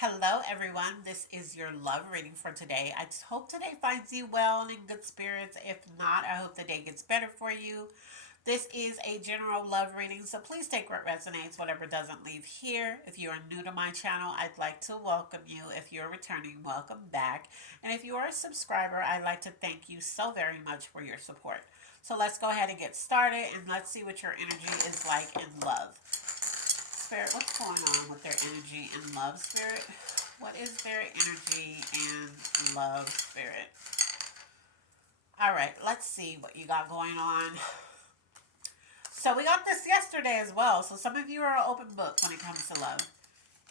Hello, everyone. This is your love reading for today. I hope today finds you well and in good spirits. If not, I hope the day gets better for you. This is a general love reading, so please take what resonates, whatever doesn't leave here. If you are new to my channel, I'd like to welcome you. If you're returning, welcome back. And if you are a subscriber, I'd like to thank you so very much for your support. So let's go ahead and get started and let's see what your energy is like in love. Spirit, what's going on with their energy and love, Spirit? What is their energy and love, Spirit? All right, let's see what you got going on. So we got this yesterday as well. So some of you are an open book when it comes to love.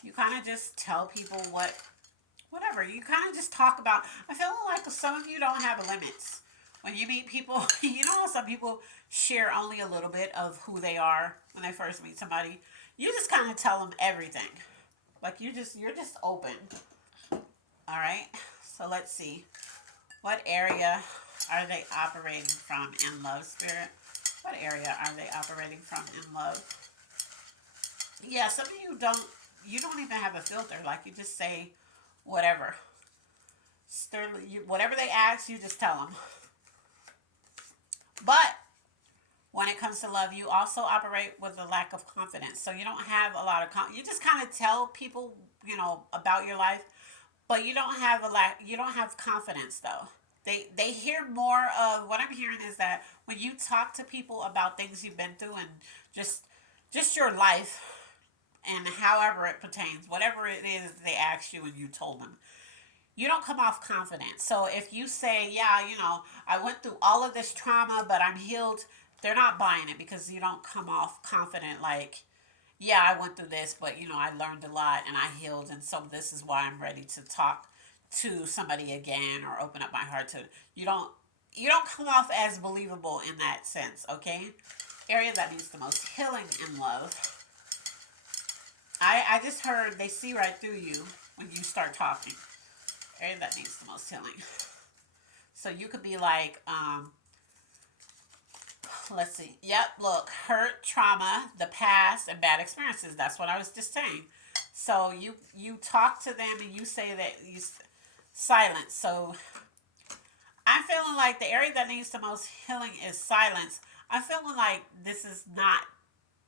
You kind of just tell people whatever. You kind of just talk about. I feel like some of you don't have limits. When you meet people, you know how some people share only a little bit of who they are when they first meet somebody. You just kind of tell them everything. Like you're just open. All right. So let's see. What area are they operating from in love, Spirit? What area are they operating from in love? Yeah, some of you don't. You don't even have a filter. Like you just say whatever. Whatever they ask, you just tell them. But when it comes to love, you also operate with a lack of confidence. So you don't have a lot of you just kind of tell people, about your life, but you don't have you don't have confidence though. They hear more of what I'm hearing is that when you talk to people about things you've been through and just your life and however it pertains, whatever it is they asked you and you told them, you don't come off confident. So if you say, yeah, I went through all of this trauma, but I'm healed, they're not buying it because you don't come off confident like, yeah, I went through this, but I learned a lot and I healed, and so this is why I'm ready to talk to somebody again or open up my heart to. You don't you don't come off as believable in that sense, okay? Area that needs the most healing in love. I just heard they see right through you when you start talking. Area that needs the most healing. So you could be like, let's see. Yep, look, hurt, trauma, the past, and bad experiences. That's what I was just saying. So you talk to them and you say that you silence. So I'm feeling like the area that needs the most healing is silence. I'm feeling like this is not,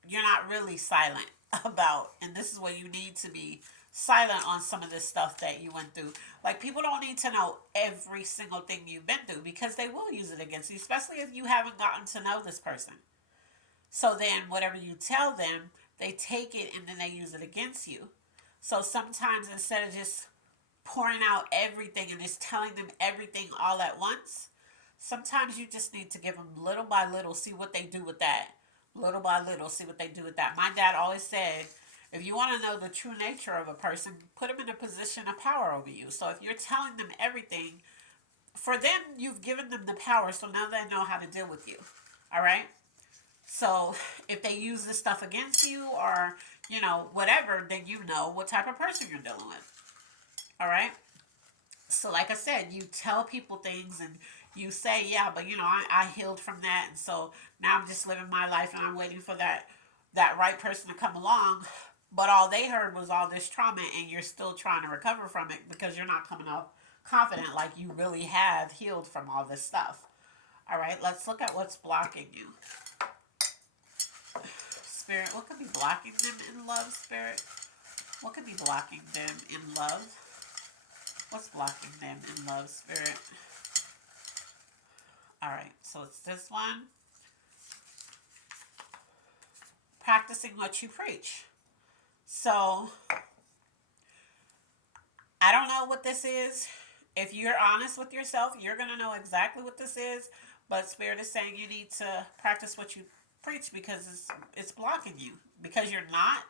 you're not really silent about, and this is what you need to be silent on some of this stuff that you went through. Like, people don't need to know every single thing you've been through because they will use it against you, especially if you haven't gotten to know this person. So then, whatever you tell them, they take it and then they use it against you. So sometimes instead of just pouring out everything and just telling them everything all at once, sometimes you just need to give them little by little, see what they do with that. Little by little, see what they do with that. My dad always said, if you want to know the true nature of a person, put them in a position of power over you. So if you're telling them everything, for them, you've given them the power, so now they know how to deal with you. All right? So if they use this stuff against you or, whatever, then you know what type of person you're dealing with. All right? So like I said, you tell people things and you say, yeah, but I healed from that, and so now I'm just living my life and I'm waiting for that right person to come along. But all they heard was all this trauma, and you're still trying to recover from it because you're not coming off confident like you really have healed from all this stuff. All right, let's look at what's blocking you. Spirit, what could be blocking them in love, Spirit? What could be blocking them in love? What's blocking them in love, Spirit? All right, so it's this one. Practicing what you preach. So, I don't know what this is. If you're honest with yourself, you're going to know exactly what this is. But Spirit is saying you need to practice what you preach because it's blocking you. Because you're not,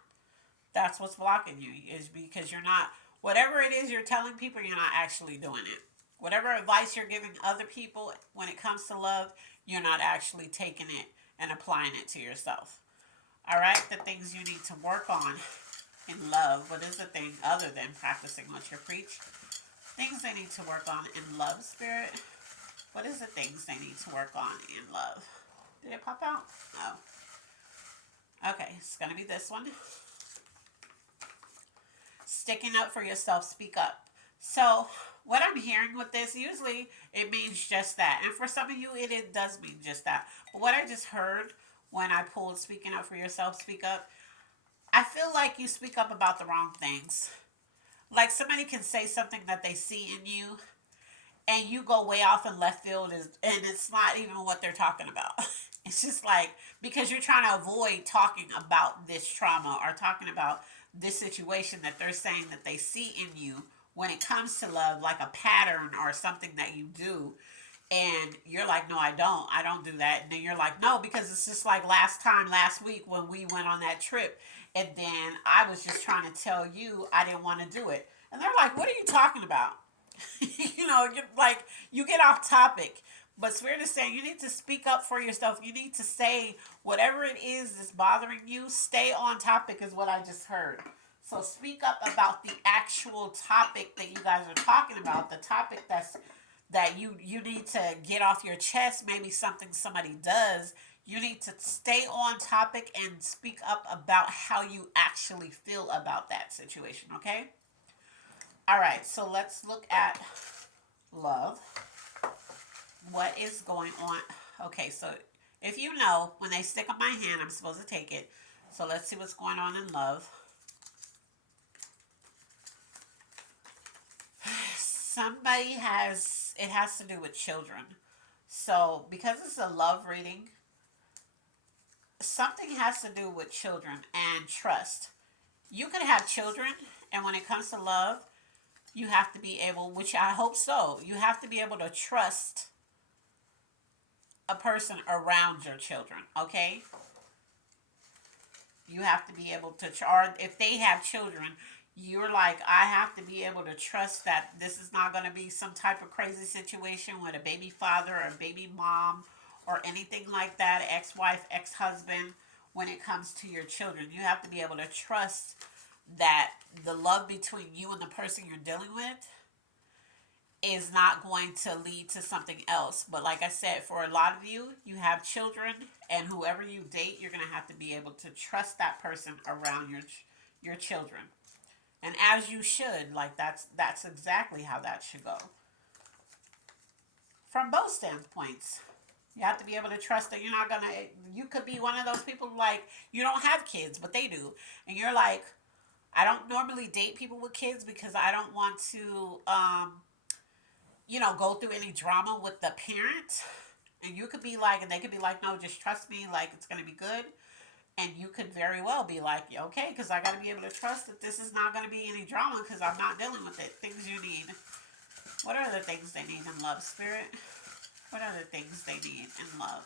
that's what's blocking you, is because you're not, whatever it is you're telling people, you're not actually doing it. Whatever advice you're giving other people when it comes to love, you're not actually taking it and applying it to yourself. All right, the things you need to work on in love. What is the thing other than practicing what you preach? Things they need to work on in love, Spirit. What is the things they need to work on in love? Did it pop out? No. Okay, it's going to be this one. Sticking up for yourself, speak up. So, what I'm hearing with this, usually it means just that. And for some of you, it does mean just that. But what I just heard when I pulled speaking up for yourself, speak up, I feel like you speak up about the wrong things. Like somebody can say something that they see in you, and you go way off in left field, and it's not even what they're talking about. It's just like because you're trying to avoid talking about this trauma or talking about this situation that they're saying that they see in you when it comes to love, like a pattern or something that you do. And you're like, no, I don't do that. And then you're like, no, because it's just like last week when we went on that trip, and then I was just trying to tell you I didn't want to do it. And they're like, what are you talking about? Like you get off topic. But Spirit is saying you need to speak up for yourself. You need to say whatever it is that's bothering you. Stay on topic is what I just heard. So speak up about the actual topic that you guys are talking about. The topic that you need to get off your chest. Maybe something somebody does. You need to stay on topic and speak up about how you actually feel about that situation. Okay. All right. So let's look at love. What is going on? Okay, so if you know, when they stick on my hand, I'm supposed to take it. So let's see what's going on in love. Somebody has, it has to do with children. So because it's a love reading, something has to do with children and trust. You can have children, and when it comes to love, you have to be able, which I hope so, you have to be able to trust a person around your children, okay? You have to be able to, or if they have children, you're like, I have to be able to trust that this is not going to be some type of crazy situation with a baby father or a baby mom or anything like that, ex-wife, ex-husband, when it comes to your children. You have to be able to trust that the love between you and the person you're dealing with is not going to lead to something else. But like I said, for a lot of you, you have children, and whoever you date, you're going to have to be able to trust that person around your children. And as you should, like that's exactly how that should go. From both standpoints. You have to be able to trust that you're not going to, you could be one of those people like, you don't have kids, but they do. And you're like, I don't normally date people with kids because I don't want to, go through any drama with the parent. And you could be like, and they could be like, no, just trust me, like it's going to be good. And you could very well be like, okay, because I got to be able to trust that this is not going to be any drama because I'm not dealing with it. Things you need. What are the things they need in love, Spirit? What are the things they need in love?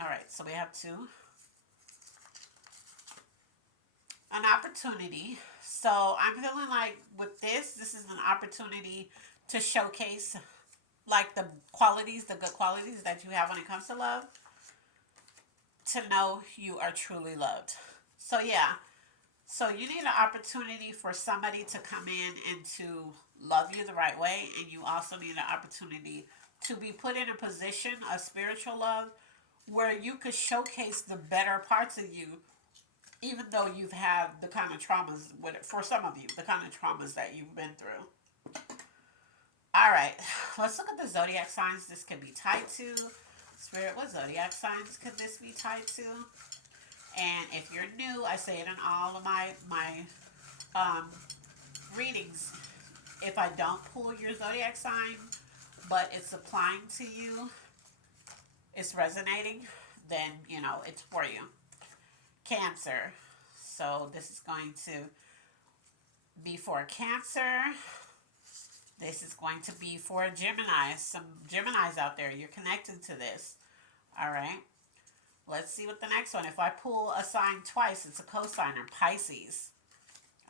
All right, so we have two. An opportunity. So I'm feeling like with this is an opportunity to showcase like the qualities, the good qualities that you have when it comes to love, to know you are truly loved. So yeah, so you need an opportunity for somebody to come in and to love you the right way, and you also need an opportunity to be put in a position of spiritual love where you could showcase the better parts of you, even though you've had the kind of traumas with it, for some of you, the kind of traumas that you've been through. All right, let's look at the zodiac signs this could be tied to. Spirit, what zodiac signs could this be tied to? And if you're new, I say it in all of my um, readings. If I don't pull your zodiac sign, but it's applying to you, it's resonating, then it's for you. Cancer. So this is going to be for Cancer. This is going to be for Gemini. Some Geminis out there, you're connected to this. All right. Let's see what the next one. If I pull a sign twice, it's a cosigner, Pisces.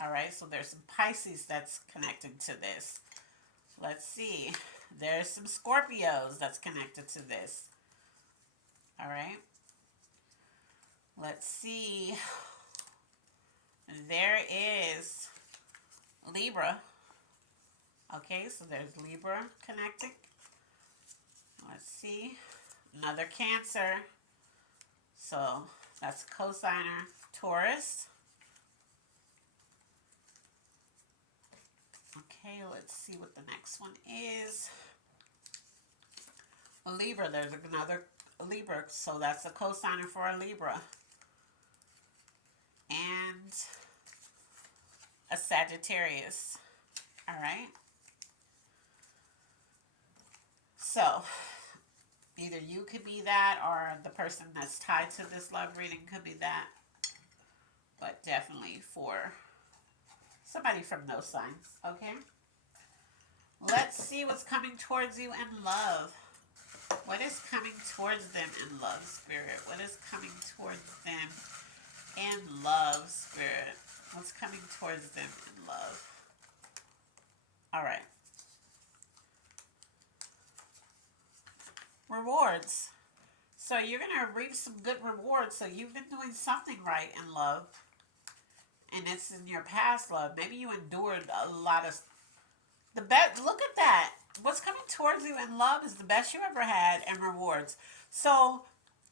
All right, so there's some Pisces that's connected to this. Let's see. There's some Scorpios that's connected to this. All right. Let's see. There is Libra. Okay, so there's Libra connecting. Let's see. Another Cancer. So that's cosigner, Taurus. Okay, let's see what the next one is. A Libra. There's another Libra. So that's a cosigner for a Libra. And a Sagittarius. All right. So either you could be that or the person that's tied to this love reading could be that. But definitely for somebody from those signs. Okay. Let's see what's coming towards you in love. What is coming towards them in love, Spirit? What is coming towards them in love, Spirit? What's coming towards them in love? All right. Rewards. So you're going to reap some good rewards. So you've been doing something right in love. And it's in your past love. Maybe you endured a lot of the best. Look at that. What's coming towards you in love is the best you ever had and rewards. So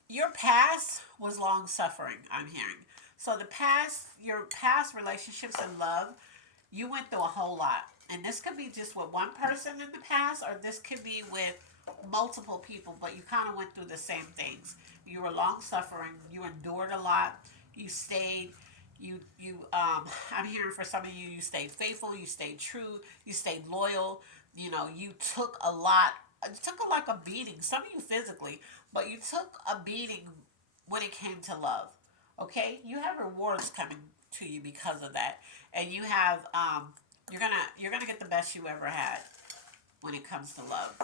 your past was long suffering, I'm hearing. So your past relationships in love, you went through a whole lot. And this could be just with one person in the past, or this could be with multiple people, but you kind of went through the same things. You were long suffering, you endured a lot, you stayed, I'm hearing for some of you, you stayed faithful, you stayed true, you stayed loyal, you took a lot, it took a beating, some of you physically, but you took a beating when it came to love. Okay, you have rewards coming to you because of that, and you have you're gonna get the best you ever had when it comes to love.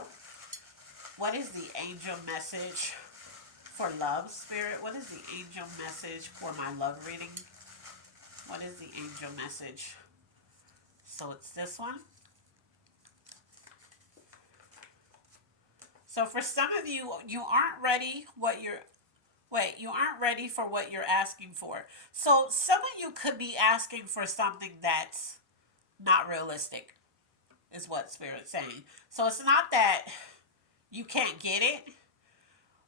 What is the angel message for love, Spirit? What is the angel message for my love reading? What is the angel message? So it's this one. So for some of you, you aren't ready you aren't ready for what you're asking for. So some of you could be asking for something that's not realistic, is what Spirit's saying. So it's not that you can't get it,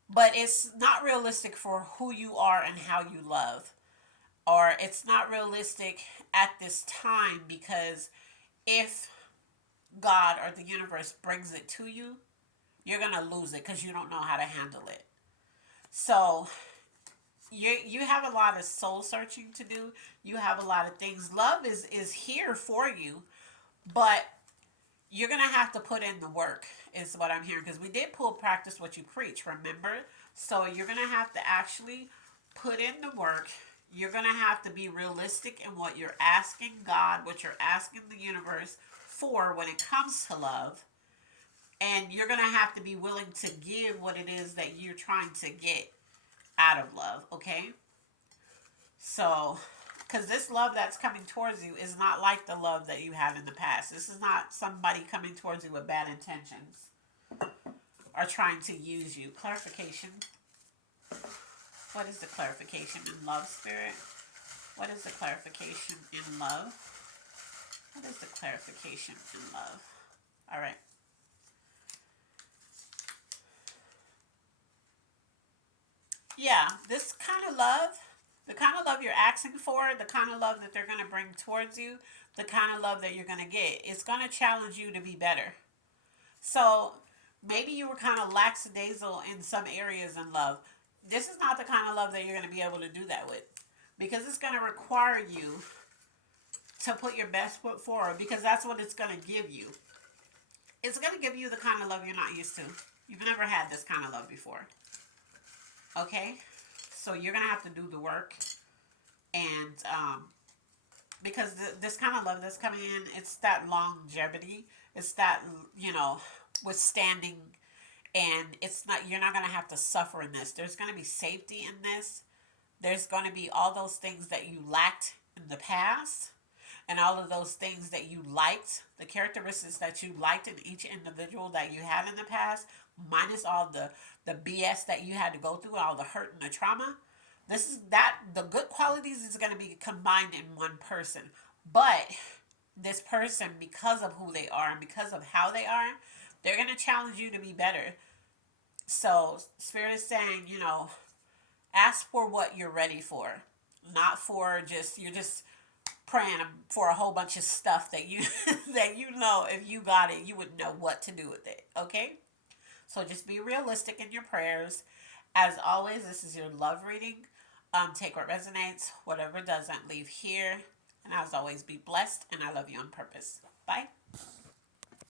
but it's not realistic for who you are and how you love. Or it's not realistic at this time because if God or the universe brings it to you, you're going to lose it because you don't know how to handle it. So you have a lot of soul searching to do. You have a lot of things. Love is here for you, but you're going to have to put in the work is what I'm hearing, because we did pull practice what you preach, remember? So you're going to have to actually put in the work. You're going to have to be realistic in what you're asking God, what you're asking the universe for when it comes to love. And you're going to have to be willing to give what it is that you're trying to get out of love, okay? So, because this love that's coming towards you is not like the love that you had in the past. This is not somebody coming towards you with bad intentions or trying to use you. Clarification. What is the clarification in love, Spirit? What is the clarification in love? What is the clarification in love? All right. Yeah, this kind of love, the kind of love you're asking for, the kind of love that they're going to bring towards you, the kind of love that you're going to get, it's going to challenge you to be better. So maybe you were kind of lackadaisical in some areas in love. This is not the kind of love that you're going to be able to do that with, because it's going to require you to put your best foot forward, because that's what it's going to give you. It's going to give you the kind of love you're not used to. You've never had this kind of love before. Okay? So you're going to have to do the work. And because this kind of love that's coming in, it's that longevity. It's that, withstanding. And it's not, you're not going to have to suffer in this. There's going to be safety in this. There's going to be all those things that you lacked in the past. And all of those things that you liked, the characteristics that you liked in each individual that you had in the past, minus all the BS that you had to go through, all the hurt and the trauma. The good qualities is going to be combined in one person. But this person, because of who they are and because of how they are, they're going to challenge you to be better. So Spirit is saying, ask for what you're ready for. Not for you're just praying for a whole bunch of stuff that you that you know if you got it, you would know what to do with it. Okay? So just be realistic in your prayers. As always, this is your love reading. Take what resonates, whatever doesn't, leave here. And as always, be blessed, and I love you on purpose. Bye.